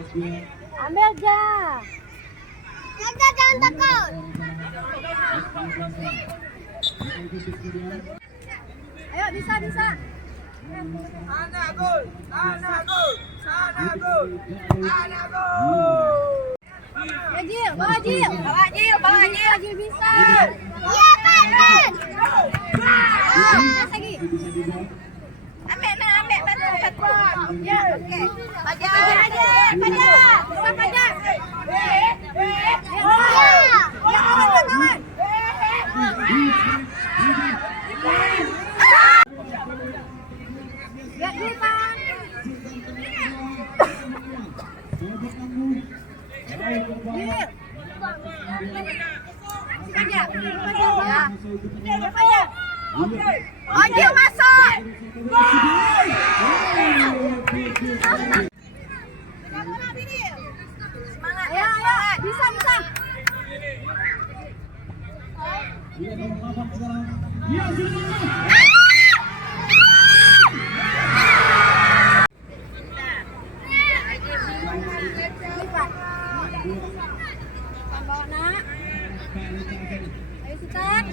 Ambil aja. Jangan takut. Ayo bisa. Sana gol. Ajil, bawa Ajil. Ajil bisa. Iya, Pak. Lagi. Ambil bantu. Ya, oke. Pajak. Bukan pajak. Ya, kawan. Lihat dulu, Pak. Ajil masuk. Semangat. Ayo. Bisa. Bawa nak. Ayo sikat.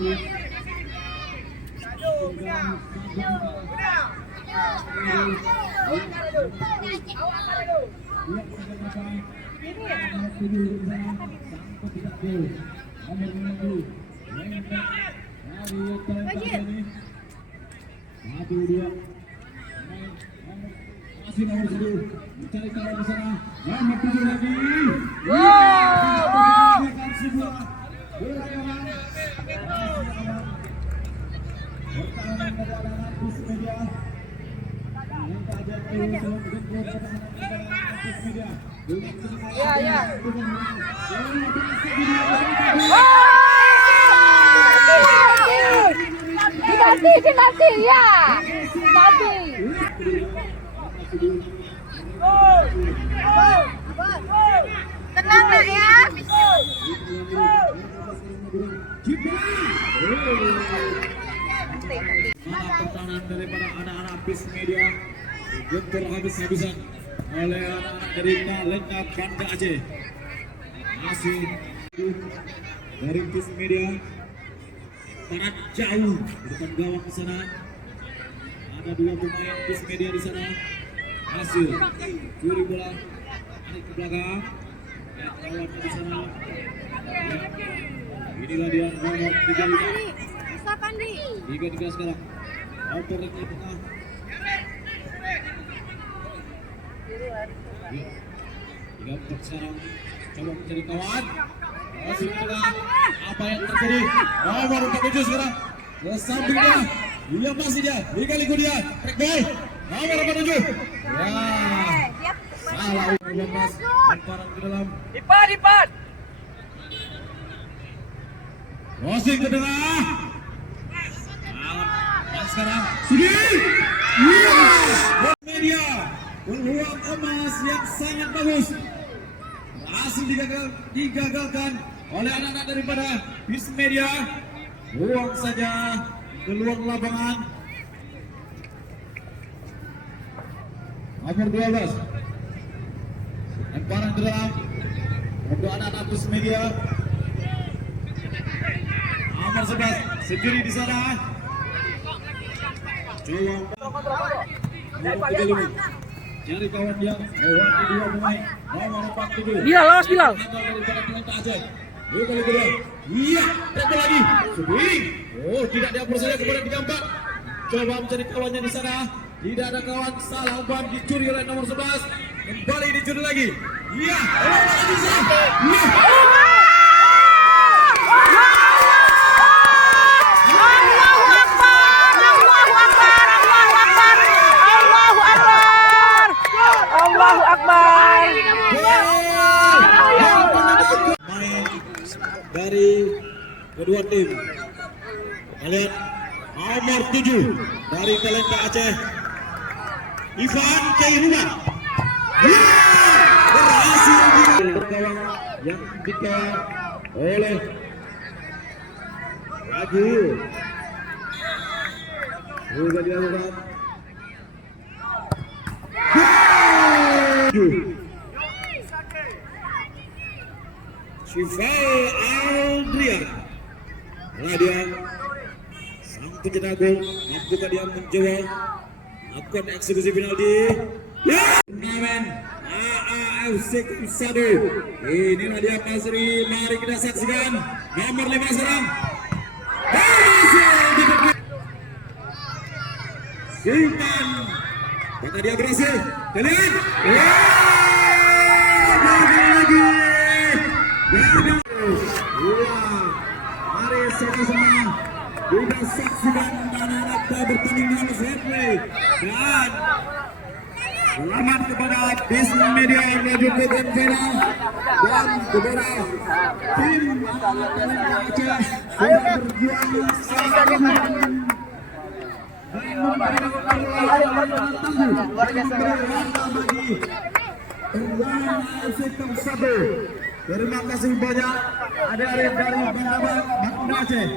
Masih nomor 10 mencari kawan di sana. Nomor 7 lagi. Pertahanan kepada Napis Media. Ya. Dinasti ya. Tenang nak ya. Pertahanan daripada anak-anak Napis Media digeber habis-habisan oleh anak-anak dari Talenta Banda Aceh. Masih dari Napis Media barat jauh di depan gawang ke sana. Ada dua pemain Napis Media di sana. Hasil curi bola naik ke belakang. Lihat kawannya di sana. Ya. Inilah dia nomor 35. Bisa Pandi. 3 sekarang. Outer di tengah. Tiga untuk sekarang. Coba mencari kawan. Masih tengah. Apa yang terjadi? Nomor 47 sekarang. Ke sampingnya. Dia masih dia. Liga dia. Track ball. Nomor 47. Ya. Salah. Lepas. Lemparan ke dalam. Dipan. Crossing ke tengah. Dan sekarang Sudi. Media peluang emas yang sangat bagus berhasil digagalkan oleh anak-anak daripada Napis Media. Buang saja keluar lapangan. Nomor 12. Lemparan ke dalam untuk anak-anak Napis Media. Nomor 11 sendiri di sana. Cari kawan dia. Lewati dua pemain. Nomor 47. Bilal. Iya, tembak lagi. Subing. Oh, tidak diampun saja kepada 34. Coba mencari kawannya di sana. Tidak ada kawan. Salah umpan dicuri oleh nomor 11. Kembali dicuri lagi. Iya. Iya. Allahu Akbar. Main dari kedua tim. Lihat nomor 7 dari Talenta Aceh, Ivan Kairuman. Berhasil gawang yang dikawal oleh Ragu. Sudah dilakukan. Syifal Aldrian. Lah dia sang pencetak gol, mampukah dia menjual lakukan eksekusi penalti. Ya, turnamen AAFC Sado. Inilah dia Masri, mari kita saksikan nomor 5 sekarang. Sultan, kata dia berhasil. Kita lihat. Lagi. Mari sama-sama kita saksikan anak-anak bertanding halus replay dan selamat kepada Bisma Media yang menuju ke grand final dan kepada tim Aceh sudah berjuang terima kasih banyak. Ada dari Banda Aceh.